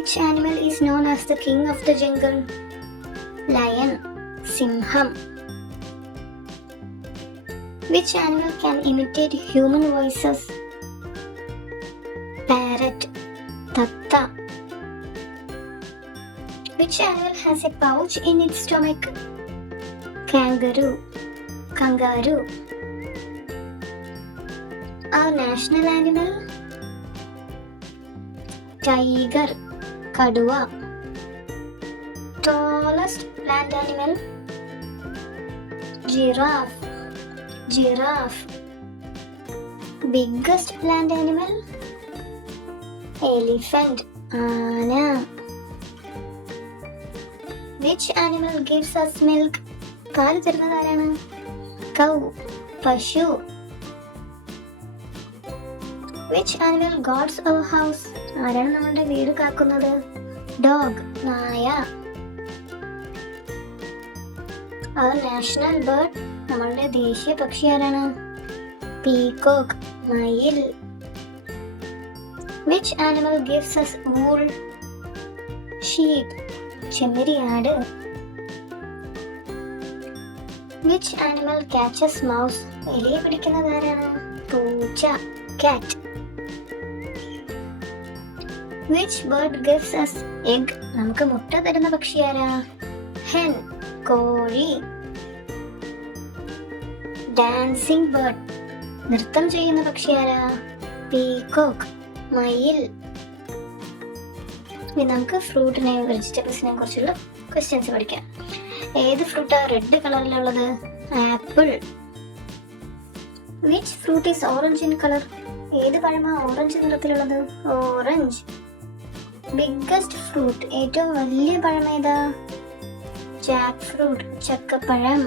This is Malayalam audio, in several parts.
Which animal is known as the king of the jungle? Lion. Simham. Which animal can imitate human voices? Parrot. Tatta. Which animal has a pouch in its stomach? Kangaroo. Kangaroo. Our national animal? Tiger. Kadua. Tallest plant animal? Giraffe. Giraffe. Biggest plant animal? Elephant. Ana. Which animal gives us milk? പാല് തരുന്നത് ആരാണ്? Cow. പശു. Which animal guards our house? ആരാണ് നമ്മുടെ വീട് കാക്കുന്നത്? Dog. നായ. Our national bird, നമ്മളുടെ ദേശീയ പക്ഷി ആരാണ്? Peacock. മയിൽ. Which animal gives us wool? Sheep. ചെമ്മരിയാട്. Which animal catches mouse? എലിയെ പിടിക്കുന്നത് ആരാണ്? പൂച്ച. Cat. Which bird gives us egg? നമുക്ക് മുട്ട തരുന്ന പക്ഷി ആരാ? Hen. കോഴി. Dancing bird. നൃത്തം ചെയ്യുന്ന പക്ഷി ആരാ? Peacock. മയിൽ. ഇനി നമുക്ക് ഫ്രൂട്ടിനെയും വെജിറ്റബിൾസിനെയും കുറിച്ചുള്ള ക്വസ്റ്റ്യൻസ് പഠിക്കാം. ഏത് ഫ്രൂട്ടാ റെഡ് കളറിലുള്ളത്? Apple. Which fruit is orange in colour? ഏത് പഴമാ ഓറഞ്ച് നിറത്തിലുള്ളത്? ഓറഞ്ച്. ബിഗ്ഗസ്റ്റ് ഫ്രൂട്ട്, ഏറ്റവും വലിയ പഴം ഏതാ? Jackfruit. ചക്കപ്പഴം.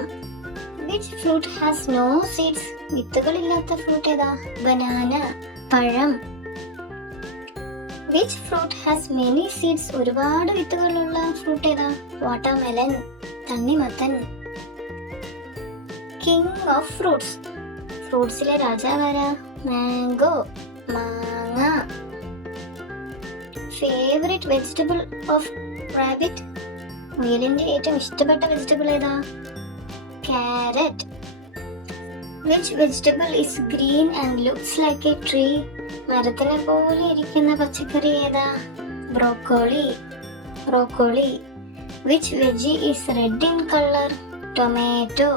Which fruit has no seeds? വിത്തുകളില്ലാത്ത ഫ്രൂട്ട് ഏതാ? ബനാന. പഴം. Which fruit has many seeds? ഒരുപാട് വിത്തുകളുള്ള ഫ്രൂട്ട് ഏതാ? വാട്ടർമെലൻ. തണ്ണിമത്തൻ. കിങ് ഓഫ് ഫ്രൂട്ട്സ്, ഫ്രൂട്ട്സിലെ രാജാവാരാ? മാംഗോ. മാങ്ങ. ഫേവറേറ്റ് വെജിറ്റബിൾ ഓഫ് റാബിറ്റ്, മുയലിന്റെ ഏറ്റവും ഇഷ്ടപ്പെട്ട വെജിറ്റബിൾ ഏതാ? Carrot. Which vegetable is green and looks like a tree? മരത്തിനെ പോലെ ഇരിക്കുന്ന പച്ചക്കറി ഏതാ? Broccoli. Broccoli. Which veggie is red in color? Tomato.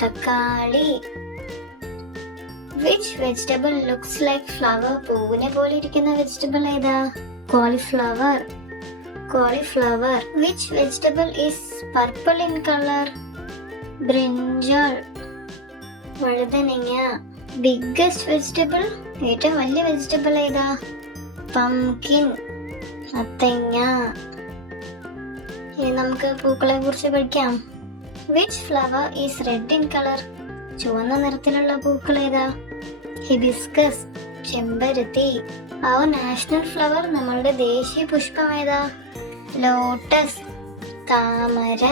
തക്കാളി. Which vegetable looks like flower? പൂവിനെ പോലെ ഇരിക്കുന്ന വെജിറ്റബിൾ ഏതാ? Cauliflower. Cauliflower. Which vegetable is purple in color? Brinjal. വഴുതനങ്ങ. Biggest vegetable, ഏറ്റവും വലിയ വെജിറ്റബിൾ ഏതാ? Pumpkin. മത്തങ്ങ. ഇനി നമുക്ക് പൂക്കളെ കുറിച്ച് പഠിക്കാം. Which flower is red in colour? ചുവന്ന നിറത്തിലുള്ള പൂക്കൾ ഏതാ? ഹിബിസ്കസ്. ചെമ്പരത്തി. അവർ നാഷണൽ ഫ്ലവർ, നമ്മളുടെ ദേശീയ പുഷ്പം ഏതാ? ലോട്ടസ്. താമര.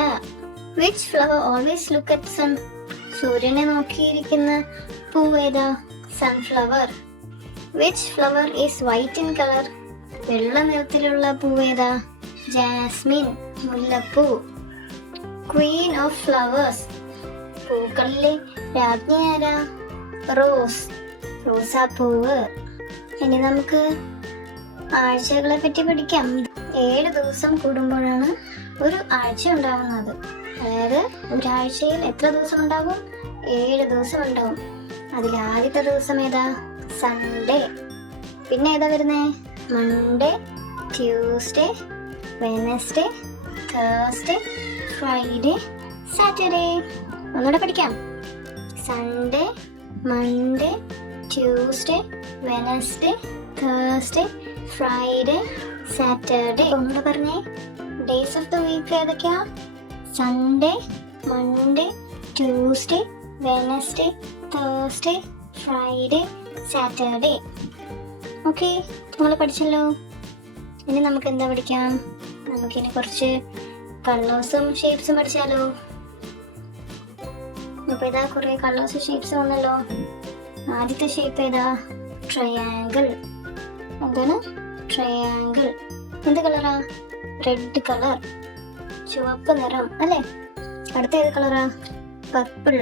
Which flower always look at sun? സൂര്യനെ നോക്കിയിരിക്കുന്ന പൂവേതാ? Sunflower. Which flower is white in colour? വെള്ള നിറത്തിലുള്ള പൂവേതാ? ജാസ്മിൻ. മുല്ലപ്പൂ. ക്വീൻ ഓഫ് ഫ്ലവേഴ്സ്, പൂക്കളിലെ രാജ്ഞി ആരാ? റോസ്. റോസാപ്പൂവ്. ഇനി നമുക്ക് ആഴ്ചകളെ പറ്റി പഠിക്കാം. 7 ദിവസം കൂടുമ്പോഴാണ് ഒരു ആഴ്ച ഉണ്ടാവുന്നത്. അതായത് ഒരാഴ്ചയിൽ എത്ര ദിവസം ഉണ്ടാവും? 7 ദിവസം ഉണ്ടാവും. അതിൽ ആദ്യത്തെ ദിവസം ഏതാ? സൺഡേ. പിന്നെ ഏതാ വരുന്നേ? Monday, Tuesday, Wednesday, Thursday, Friday, Saturday. ഒന്നുകൂടെ പഠിക്കാം. Sunday, Monday, Tuesday, Wednesday, Thursday, Friday, Saturday. ഒന്നുകൂടെ പറഞ്ഞേ. ഡേയ്സ് ഓഫ് ദ വീക്ക് ഏതൊക്കെയാ? Sunday, Monday, Tuesday, Wednesday, Thursday, Friday, Saturday. Okay, നിങ്ങൾ പഠിച്ചല്ലോ. ഇനി നമുക്ക് എന്താ പഠിക്കാം? നമുക്കിനി കുറച്ച് കളേഴ്സും ഷേപ്സും പഠിച്ചാലോ. അപ്പൊ ഇതാ കുറെ കളേഴ്സും ഷേപ്സും വന്നല്ലോ. ആദ്യത്തെ ഷേപ്പ് ഏതാ? ട്രയാങ്കിൾ. എന്താണ്? ട്രയാങ്കിൾ. എന്ത് കളറാ? റെഡ് കളർ, ചുവപ്പ് നിറം അല്ലേ. അടുത്ത ഏത് കളറാ? പർപ്പിൾ.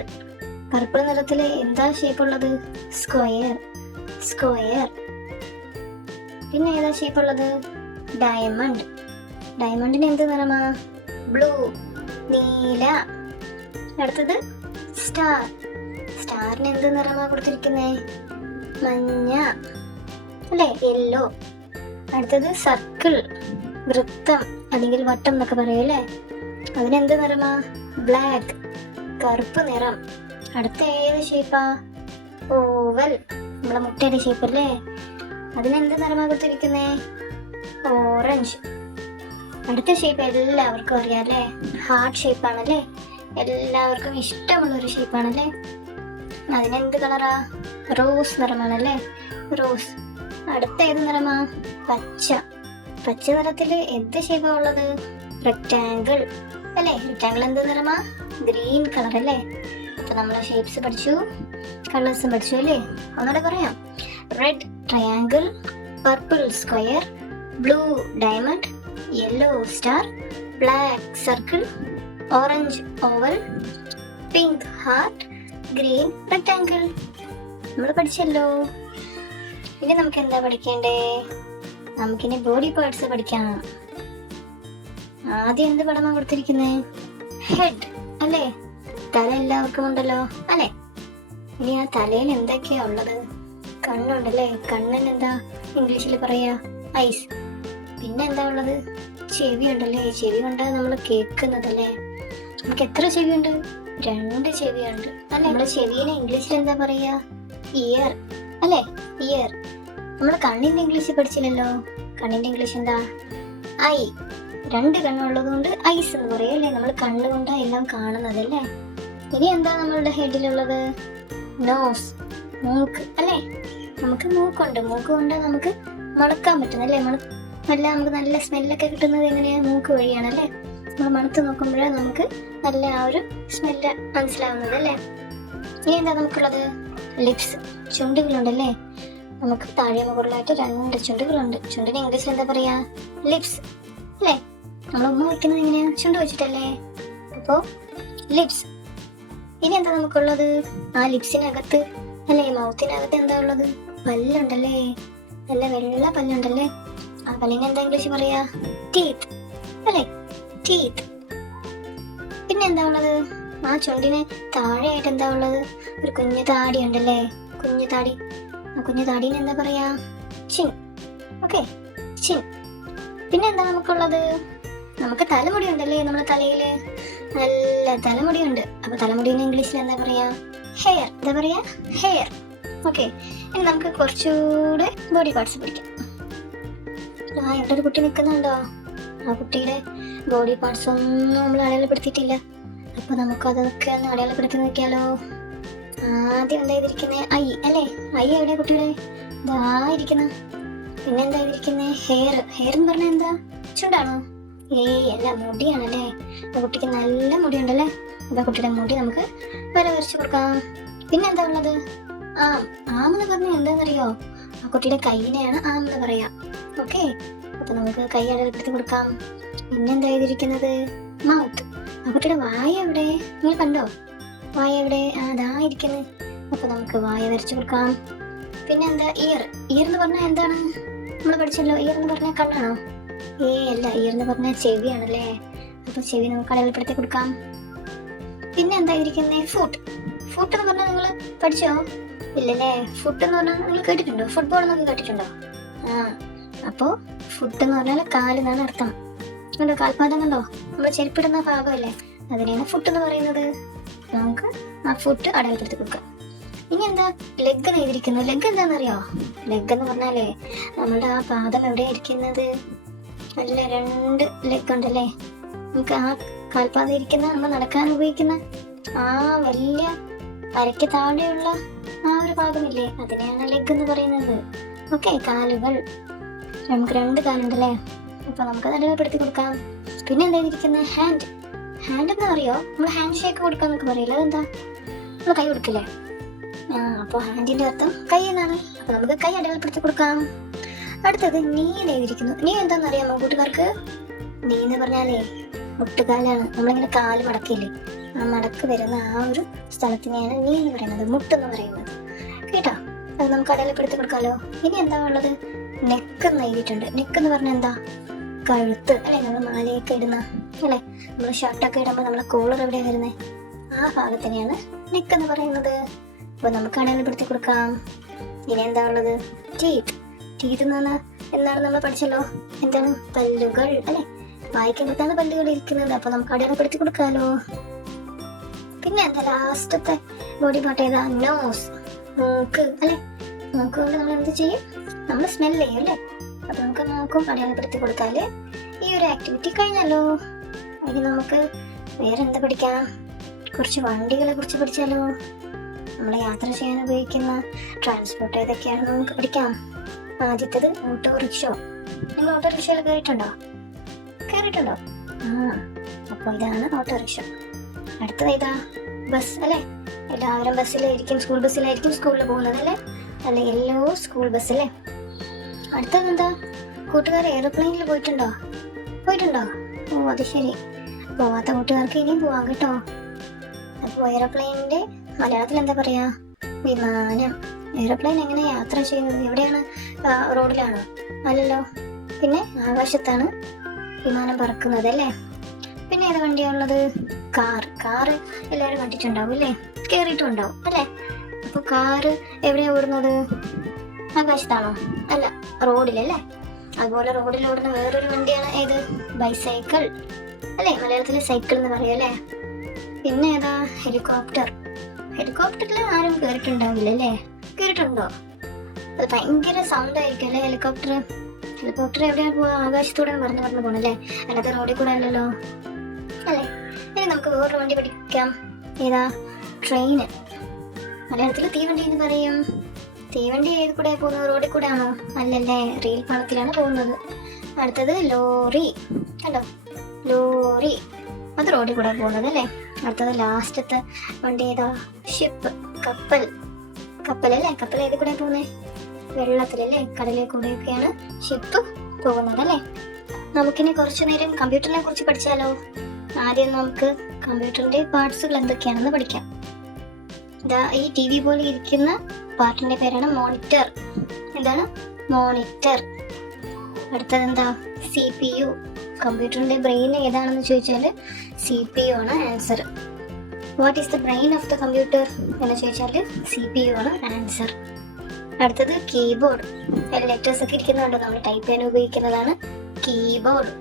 പർപ്പിൾ നിറത്തില് എന്താ ഷേപ്പ് ഉള്ളത്? സ്ക്വയർ. സ്ക്വയർ. പിന്നെ ഏതാ ഷേപ്പ് ഉള്ളത്? ഡയമണ്ട്. ഡയമണ്ടിന് എന്ത് നിറമാ? ബ്ലൂ, നീല. അടുത്തത് സ്റ്റാർ. സ്റ്റാറിന് എന്ത് നിറമാ കൊടുത്തിരിക്കുന്നേ? മഞ്ഞ അല്ലേ, യെല്ലോ. അടുത്തത് സർക്കിൾ, വൃത്തം അല്ലെങ്കിൽ വട്ടം എന്നൊക്കെ പറയല്ലേ, അതിനെന്ത് നിറമാ? ബ്ലാക്ക്, കറുപ്പ് നിറം. അടുത്ത ഏത് ഷേപ്പാ? ഓവൽ, നമ്മളെ മുട്ടയുടെ ഷേപ്പ് അല്ലേ, അതിനെന്ത് നിറമാ കൊടുത്തിരിക്കുന്നേ? ഓറഞ്ച്. അടുത്ത ഷേപ്പ് എല്ലാവർക്കും അറിയാം അല്ലേ, ഹാർട്ട് ഷേപ്പാണല്ലേ, എല്ലാവർക്കും ഇഷ്ടമുള്ള ഒരു ഷേപ്പാണല്ലേ. അതിനെന്ത് കളറാ? റോസ് നിറമാണല്ലേ, റോസ്. അടുത്ത ഏത് നിറമാ? പച്ച. പച്ച നിറത്തില് എന്ത് ഷേപ്പാ ഉള്ളത്? റെക്ടാങ്കിൾ അല്ലേ. റെക്ടാങ്കിൾ എന്ത് നിറമാ? ഗ്രീൻ കളർ അല്ലേ. അപ്പൊ നമ്മള് ഷേപ്സ് പഠിച്ചു, കളേഴ്സും പഠിച്ചു അല്ലേ. ഒന്നുകൂടെ പറയാം. Red triangle, purple square, blue diamond, yellow star, black circle, orange oval, pink heart, green rectangle. നമ്മൾ പഠിച്ചല്ലോ. ഇനി നമുക്ക് എന്താ പഠിക്കേണ്ടേ? നമുക്കിനി ബോഡി പാർട്സ് പഠിക്കാം. ആദ്യം എന്ത് പടമാ കൊടുത്തിരിക്കുന്നേ? ഹെഡ് അല്ലേ. തല എല്ലാവർക്കും ഉണ്ടല്ലോ അല്ലേ. ഇനി ആ തലയിൽ എന്തൊക്കെയാ ഉള്ളത്? കണ്ണുണ്ടല്ലേ, കണ്ണിന് എന്താ ഇംഗ്ലീഷിൽ പറയാ? ഐസ്. പിന്നെ എന്താ ഉള്ളത്? ചെവി ഉണ്ടല്ലേ, ചെവി കൊണ്ടാ നമ്മൾ കേൾക്കുന്നതല്ലേ. നമുക്ക് എത്ര ചെവിയുണ്ട്? 2 ചെവിയുണ്ട് അല്ലെ. നമ്മുടെ ചെവിനെ ഇംഗ്ലീഷിൽ എന്താ പറയാ? ഇയർ അല്ലെ, ഇയർ. നമ്മൾ കണ്ണിന്റെ ഇംഗ്ലീഷ് പഠിച്ചില്ലല്ലോ. കണ്ണിന്റെ ഇംഗ്ലീഷ് എന്താ? ഐ. 2 കണ്ണുള്ളത് കൊണ്ട് ഐസ് എന്ന് പറയല്ലേ. നമ്മൾ കണ്ണുകൊണ്ടാ എല്ലാം കാണുന്നതല്ലേ. ഇനി എന്താ നമ്മളുടെ ഹെഡിലുള്ളത്? നോസ്, മൂക്ക് അല്ലെ. നമുക്ക് മൂക്കുണ്ട്, മൂക്ക് കൊണ്ട് നമുക്ക് മണക്കാൻ പറ്റുന്നല്ലേ. നല്ല നമുക്ക് നല്ല സ്മെല്ലൊക്കെ കിട്ടുന്നത് എങ്ങനെയാ? മൂക്ക് വഴിയാണല്ലേ. നമ്മൾ മണത്ത് നോക്കുമ്പോഴേ നമുക്ക് നല്ല ആ ഒരു സ്മെല്ല് മനസ്സിലാവുന്നത് അല്ലേ. ഇനി എന്താ നമുക്കുള്ളത്? ലിപ്സ്, ചുണ്ടുകളുണ്ടല്ലേ. നമുക്ക് താഴെ മുകളിലായിട്ട് 2 ചുണ്ടുകളുണ്ട്. ചുണ്ടിന് ഇംഗ്ലീഷിൽ എന്താ പറയാ? ലിപ്സ് അല്ലേ. നമ്മൾ ഉമ്മ വയ്ക്കുന്നത് എങ്ങനെയാ? ചുണ്ട് വെച്ചിട്ടല്ലേ. അപ്പോ ലിപ്സ്. ഇനി എന്താ നമുക്കുള്ളത്? ആ ലിപ്സിനകത്ത് അല്ലേ, മൗത്തിനകത്ത് എന്താ ഉള്ളത്? പല്ലുണ്ടല്ലേ, നല്ല വെള്ള പല്ലുണ്ടല്ലേ. ആ പല്ലിന് എന്താ ഇംഗ്ലീഷ് പറയാ? ടീത്ത് അല്ലേ, ടീത്ത്. പിന്നെ എന്താ ഉള്ളത്? ആ ചുണ്ടിന് താഴെയായിട്ട് എന്താ ഉള്ളത്? ഒരു കുഞ്ഞു താടി ഉണ്ടല്ലേ, കുഞ്ഞു താടി. ആ കുഞ്ഞു താടീനെ എന്താ പറയാ? ചിൻ. Okay, chin. പിന്നെ എന്താ നമുക്കുള്ളത്? നമുക്ക് തലമുടി ഉണ്ടല്ലേ, നമ്മുടെ തലയില് നല്ല തലമുടിയുണ്ട്. അപ്പൊ തലമുടിന് ഇംഗ്ലീഷിൽ എന്താ പറയാ? ഹെയർ. എന്താ പറയാ? ഹെയർ. ഓക്കെ. ഇനി നമുക്ക് കുറച്ചുകൂടെ ബോഡി പാർട്സ് പഠിക്കാം. ആ ഇവിടെ ഒരു കുട്ടി നിൽക്കുന്നുണ്ടോ? ആ കുട്ടിയുടെ ബോഡി പാർട്സ് ഒന്നും നമ്മൾ അടയാളപ്പെടുത്തിയിട്ടില്ല. അപ്പൊ നമുക്ക് അതൊക്കെ ഒന്ന് അടയാളപ്പെടുത്തി നോക്കിയാലോ. ആദ്യം എന്താ ചെയ്തിരിക്കുന്നത്? ഐ അല്ലേ. ഐ എവിടെ കുട്ടിയുടെ? ഇതാ ഇരിക്കുന്ന. പിന്നെ എന്താ ചെയ്തിരിക്കുന്നത്? ഹെയർ. ഹെയർ എന്ന് പറഞ്ഞാൽ എന്താ? ചുണ്ടാണോ? അല്ല, മുടിയാണല്ലേ. ആ കുട്ടിക്ക് നല്ല മുടിയുണ്ടല്ലേ. അപ്പൊ കുട്ടിയുടെ മുടി നമുക്ക് വരച്ചു കൊടുക്കാം. പിന്നെ എന്താ ഉള്ളത്? ആം എന്ന് പറഞ്ഞാൽ എന്താണെന്നറിയോ? ആ കുട്ടിയുടെ കൈയിനെയാണ് ആം എന്ന് പറയാ. ഓക്കെ, അപ്പൊ നമുക്ക് കൈ അടയാളപ്പെടുത്തി കൊടുക്കാം. പിന്നെന്താ ചെയ്തിരിക്കുന്നത്? മൗത്ത്. ആ കുട്ടിയുടെ വായ എവിടെ? നിങ്ങൾ കണ്ടോ? വായ എവിടെ? അതാ ഇരിക്കുന്നത്. അപ്പൊ നമുക്ക് വായ വരച്ചു കൊടുക്കാം. പിന്നെ എന്താ? ഇയർ. ഇയർ എന്ന് പറഞ്ഞാൽ എന്താണ്? നമ്മൾ പഠിച്ചല്ലോ. ഇയർ എന്ന് പറഞ്ഞാൽ കണ്ണാണോ? അല്ല, ഇയർ എന്ന് പറഞ്ഞാൽ ചെവിയാണല്ലേ. അപ്പൊ ചെവി നമുക്ക് അടയാളപ്പെടുത്തി കൊടുക്കാം. പിന്നെ എന്താ ഇരിക്കുന്നത്? ഫുട്ട്. ഫുട്ട് എന്ന് പറഞ്ഞാൽ നിങ്ങൾ പഠിച്ചോ? ഇല്ലല്ലേ. ഫുട്ട് എന്ന് പറഞ്ഞാൽ നിങ്ങൾ കേട്ടിട്ടുണ്ടോ? ഫുട്ബോൾ എന്നൊക്കെ കേട്ടിട്ടുണ്ടോ? അപ്പോ ഫുട്ട് എന്ന് പറഞ്ഞാൽ കാലെന്നാണ് അർത്ഥം. കണ്ടോ, കാൽപാദം കണ്ടോ? നമ്മൾ ചെരുപ്പിടുന്ന ഭാഗമല്ലേ, അതിനെയാണ് ഫുട്ട് എന്ന് പറയുന്നത്. നമുക്ക് ആ ഫുട്ട് അടയാളപ്പെടുത്തി കൊടുക്കാം. ഇനി എന്താ? ലെഗ് ചെയ്തിരിക്കുന്നു. ലെഗ് എന്താണെന്നറിയോ? ലെഗ് എന്ന് പറഞ്ഞാലേ നമ്മളുടെ ആ പാദം എവിടെയാ ഇരിക്കുന്നത്? നല്ല 2 ലെഗ് ഉണ്ടല്ലേ. നമുക്ക് ആ കാൽപാദം ഇരിക്കുന്ന, നമ്മൾ നടക്കാൻ ഉപയോഗിക്കുന്ന ആ വലിയ അരയ്ക്ക് താഴെയുള്ള ആ ഒരു ഭാഗമില്ലേ, അതിനെയാണ് ലെഗ് എന്ന് പറയുന്നത്. ഓക്കെ, കാലുകൾ. നമുക്ക് 2 കാലുണ്ടല്ലേ. അപ്പൊ നമുക്ക് അടയാളപ്പെടുത്തി കൊടുക്കാം. പിന്നെ എന്താ ഇരിക്കുന്നത്? ഹാൻഡ്. ഹാൻഡ് എന്താ അറിയോ? നമ്മൾ ഹാൻഡ് ഷേക്ക് കൊടുക്കാന്നൊക്കെ പറയില്ല. അതെന്താ? നമ്മൾ കൈ കൊടുക്കില്ലേ? അപ്പോൾ ഹാൻഡിന്റെ അർത്ഥം കൈ എന്നാണ്. അപ്പൊ നമുക്ക് കൈ അടയാളപ്പെടുത്തി കൊടുക്കാം. അടുത്തത് നീ എഴുതിയിരിക്കുന്നു. നീ എന്താണെന്ന് അറിയാമോ കൂട്ടുകാർക്ക്? നീ എന്ന് പറഞ്ഞാലേ മുട്ടുകാലാണ്. നമ്മളിങ്ങനെ കാല് മടക്കില്ലേ, ആ മടക്ക് വരുന്ന ആ ഒരു സ്ഥലത്തിനെയാണ് നീ എന്ന് പറയുന്നത്, മുട്ടെന്ന് പറയുന്നത്. കേട്ടോ, അത് നമുക്ക് അടയാളപ്പെടുത്തി കൊടുക്കാലോ. ഇനി എന്താ ഉള്ളത്? നെക്ക് എന്ന് എഴുതിയിട്ടുണ്ട്. നെക്ക് എന്ന് പറഞ്ഞാൽ എന്താ? കഴുത്ത് അല്ലെ, നമ്മൾ മാലയൊക്കെ ഇടുന്ന അല്ലെ, നമ്മൾ ഷർട്ടൊക്കെ ഇടുമ്പോൾ നമ്മളെ കോളർ എവിടെയാണ് വരുന്നത്? ആ ഭാഗത്തിനെയാണ് നെക്ക് എന്ന് പറയുന്നത്. അപ്പൊ നമുക്ക് അടയാളപ്പെടുത്തി കൊടുക്കാം. ഇനി എന്താ ഉള്ളത്? ടീത്ത്. ടീത്ത് എന്ന് പറഞ്ഞാൽ എന്താണ് നമ്മൾ പഠിച്ചല്ലോ, എന്താണ്? പല്ലുകൾ അല്ലെ, വായിക്കുമ്പോഴത്താണ് പല്ലുകൾ ഇരിക്കുന്നത്. അപ്പൊ നമുക്ക് അടയാളപ്പെടുത്തി കൊടുക്കാലോ. പിന്നെ എന്താ ലാസ്റ്റത്തെ ബോഡി പാർട്ട് ഏതാ? നോസ്, മൂക്ക് അല്ലെ. മൂക്ക് കൊണ്ട് നമ്മൾ എന്ത് ചെയ്യും? നമ്മൾ സ്മെൽ ചെയ്യും അല്ലെ. അപ്പൊ നമുക്ക് മൂക്കും അടയാളപ്പെടുത്തി കൊടുത്താല് ഈ ഒരു ആക്ടിവിറ്റി കഴിഞ്ഞല്ലോ. ഇനി നമുക്ക് വേറെ എന്താ പഠിക്കാം? കുറച്ച് വണ്ടികളെ കുറിച്ച് പഠിച്ചാലോ. നമ്മൾ യാത്ര ചെയ്യാൻ ഉപയോഗിക്കുന്ന ട്രാൻസ്പോർട്ട് ഏതൊക്കെയാണെന്ന് നമുക്ക് പഠിക്കാം. ആദ്യത്തേത് ഓട്ടോറിക്ഷ. നിങ്ങൾ ഓട്ടോറിക്ഷയിൽ കയറിയിട്ടുണ്ടോ? അപ്പൊ ഇതാണ് ഓട്ടോറിക്ഷ. അടുത്തത് ഏതാ? ബസ് അല്ലെ. എല്ലാവരും ബസ്സിലായിരിക്കും, സ്കൂൾ ബസ്സിലായിരിക്കും സ്കൂളിൽ പോകുന്നത് അല്ലെ, അല്ലെ യെല്ലോ സ്കൂൾ ബസ് അല്ലെ. അടുത്തത് എന്താ കൂട്ടുകാർ? എയർപ്ലെയിനിൽ പോയിട്ടുണ്ടോ? ഓ അത് ശരി. പോവാത്ത കൂട്ടുകാർക്ക് ഇനിയും പോവാം കേട്ടോ. അപ്പൊ എയർപ്ലെയിനിന്റെ മലയാളത്തിൽ എന്താ പറയാ? വിമാനം. എയർപ്ലെയിൻ എങ്ങനെ യാത്ര ചെയ്യുന്നത്? എവിടെയാണ്? റോഡിലാണോ? അല്ലല്ലോ, പിന്നെ ആകാശത്താണ് വിമാനം പറക്കുന്നത് അല്ലേ. പിന്നെ ഏത് വണ്ടിയാണുള്ളത്? കാറ് എല്ലാവരും കണ്ടിട്ടുണ്ടാവും അല്ലേ, കേറിയിട്ടും ഉണ്ടാവും അല്ലേ. അപ്പൊ കാറ് എവിടെയാ ഓടുന്നത്? ആകാശത്താണോ? അല്ല, റോഡിലല്ലേ. അതുപോലെ റോഡിൽ ഓടുന്ന വേറൊരു വണ്ടിയാണ് ഏത്? ബൈസൈക്കിൾ അല്ലെ, മലയാളത്തില് സൈക്കിൾ എന്ന് പറയും അല്ലേ. പിന്നെ ഏതാ? ഹെലികോപ്റ്ററിൽ ആരും കേറിയിട്ടുണ്ടാവില്ല അല്ലേ. കേറിയിട്ടുണ്ടോ? അത് ഭയങ്കര സൗണ്ട് ആയിരിക്കും അല്ലേ ഹെലികോപ്റ്റർ എവിടെയാ പോവാ? ആകാശത്തൂടെ പറഞ്ഞു പോണല്ലേ, അല്ലാതെ റോഡിൽ കൂടെ അല്ലല്ലോ അല്ലേ. ഇനി നമുക്ക് വേറൊരു വണ്ടി പഠിക്കാം. ഏതാ? ട്രെയിന്. മലയാളത്തിൽ തീവണ്ടി എന്ന് പറയും. തീവണ്ടി ഏത് കൂടെ പോകുന്നത്? റോഡിൽ കൂടെ ആണോ? അല്ലല്ലേ, റെയിൽ പാളത്തിലാണ് പോകുന്നത്. അടുത്തത് ലോറി. കണ്ടോ, ലോറി, അത് റോഡിൽ കൂടെ പോകുന്നത് അല്ലേ. അടുത്തത് ലാസ്റ്റത്തെ വണ്ടി ഏതാ? ഷിപ്പ്, കപ്പൽ അല്ലേ. കപ്പൽ ഏത് കൂടെ പോകുന്നത്? വെള്ളത്തിലല്ലേ, കടലിൽ കൂടെയൊക്കെയാണ് ഷിപ്പ് പോകുന്നത് അല്ലേ. നമുക്കിനി കുറച്ചു നേരം കമ്പ്യൂട്ടറിനെ കുറിച്ച് പഠിച്ചാലോ. ആദ്യം നമുക്ക് കമ്പ്യൂട്ടറിന്റെ പാർട്സുകൾ എന്തൊക്കെയാണെന്ന് പഠിക്കാം. ഈ TV പോലെ ഇരിക്കുന്ന പാർട്ടിന്റെ പേരാണ് മോണിറ്റർ. എന്താണ്? മോണിറ്റർ. അടുത്തത് എന്താ? CPU. കമ്പ്യൂട്ടറിന്റെ ബ്രെയിൻ ഏതാണെന്ന് ചോദിച്ചാല് CPU ആണ് answer. What is the brain of the computer എന്ന് ചോദിച്ചാല് CPU ആണ് ആൻസർ. അടുത്തത് കീബോർഡ്. ലെറ്റേഴ്സ് ഒക്കെ ഇരിക്കുന്നുണ്ട്, നമ്മൾ ടൈപ്പ് ചെയ്യാൻ ഉപയോഗിക്കുന്നതാണ് കീബോർഡ്.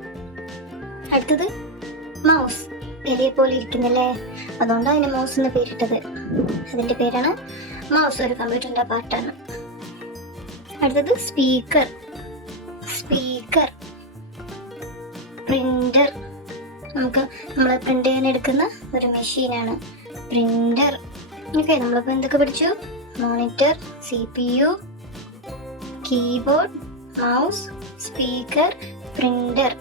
അടുത്തത് മൗസ്. എലിയെ പോലെ ഇരിക്കുന്നല്ലേ, അതുകൊണ്ട് അതിന് മൗസ് എന്ന് പേരിട്ടത്. അതിന്റെ പേരാണ് മൗസ്, ഒരു കമ്പ്യൂട്ടറിന്റെ പാർട്ടാണ്. അടുത്തത് സ്പീക്കർ. പ്രിന്റർ. നമ്മൾ പ്രിന്റ് ചെയ്യാൻ എടുക്കുന്ന ഒരു മെഷീനാണ് പ്രിന്റർ. ഓക്കെ, നമ്മളിപ്പോൾ എന്തൊക്കെ പഠിച്ചു? Monitor, CPU, keyboard, mouse, speaker, printer.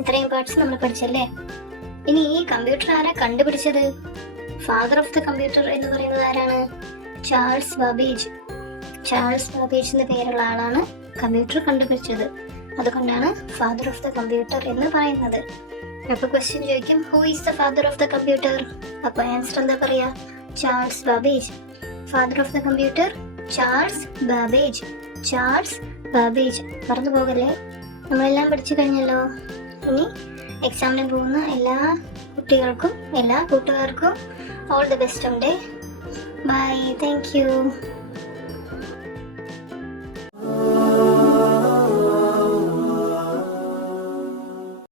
ഇത്രയും പാർട്സ് നമ്മൾ പഠിച്ചല്ലേ. ഇനി ഈ കമ്പ്യൂട്ടർ ആരാ കണ്ടുപിടിച്ചത്? ഫാദർ ഓഫ് ദ കമ്പ്യൂട്ടർ എന്ന് പറയുന്നത് ആരാണ്? ചാൾസ് ബാബേജ് എന്ന പേരുള്ള ആളാണ് കമ്പ്യൂട്ടർ കണ്ടുപിടിച്ചത്. അതുകൊണ്ടാണ് ഫാദർ ഓഫ് ദ കമ്പ്യൂട്ടർ എന്ന് പറയുന്നത്. അപ്പൊ ക്വസ്റ്റ്യൻ ചോദിക്കും, who is the father of the computer? അപ്പൊ ആൻസർ എന്താ പറയാ? Charles Babbage. Father of the computer Charles Babbage. മറന്നു പോകല്ലേ, നമ്മളെല്ലാം പഠിച്ചു കഴിഞ്ഞല്ലോ. ഇനി എക്സാമിന് പോകുന്ന എല്ലാ കുട്ടികൾക്കും എല്ലാ കൂട്ടുകാർക്കും ഓൾ ദി ബെസ്റ്റ് ഉണ്ട്. Bye, thank U.